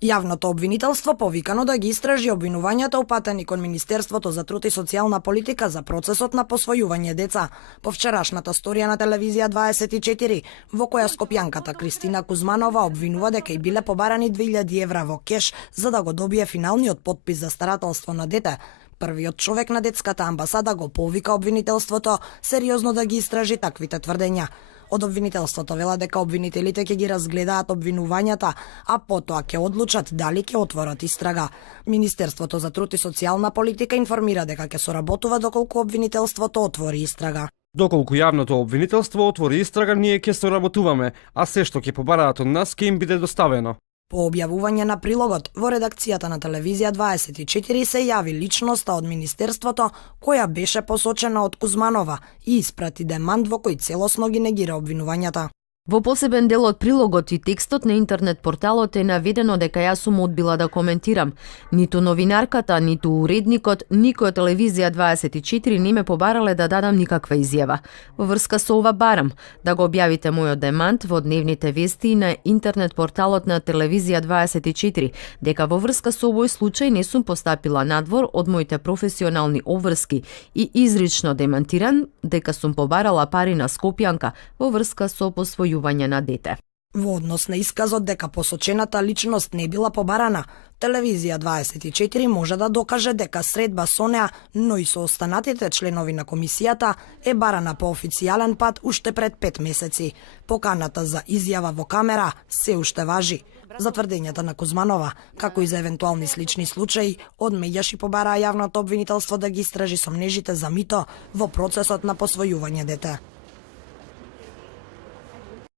Јавното обвинителство повикано да ги истражи обвинувањата упатени кон Министерството за труд и социјална политика за процесот на посвојување деца. По вчерашната сторија на телевизија 24, во која скопјанката Кристина Кузманова обвинува дека и биле побарани 2000 евра во кеш за да го добие финалниот потпис за старателство на дете. Првиот човек на детската амбасада го повика обвинителството сериозно да ги истражи таквите тврдења. Од обвинителството вела дека обвинителите ќе ги разгледаат обвинувањата, а потоа ќе одлучат дали ќе отворат истрага. Министерството за труд и социјална политика информира дека ќе соработува доколку обвинителството отвори истрага. Доколку јавното обвинителство отвори истрага, ние ќе соработуваме, а се што ќе побараат од нас ќе им биде доставено. По објавување на прилогот, во редакцијата на телевизија 24 се јави личноста од Министерството, која беше посочена од Кузманова и испрати демант во кој целосно ги негира обвинувањата. Во посебен дел од прилогот и текстот на интернет порталот е наведено дека јас сум одбила да коментирам. Ниту новинарката, ниту уредникот, никој од телевизија 24 не ме побарале да дадам никаква изјава. Во врска со ова барам да го објавите мојот демант во дневните вести и на интернет порталот на телевизија 24, дека во врска со овој случај не сум постапила надвор од моите професионални обврски и изрично демантиран дека сум побарала пари на скопјанка во врска со посвојување на дете. Во однос на исказот дека посочената личност не била побарана, телевизија 24 може да докаже дека средба со неа, но и со останатите членови на комисијата е барана по официјален пат уште пред 5 месеци. Поканата за изјава во камера се уште важи. За тврдењата на Кузманова, како и за евентуални слични случаи, од меѓаш и побараа јавното обвинителство да ги истражи сомнежите за мито во процесот на посвојување дете.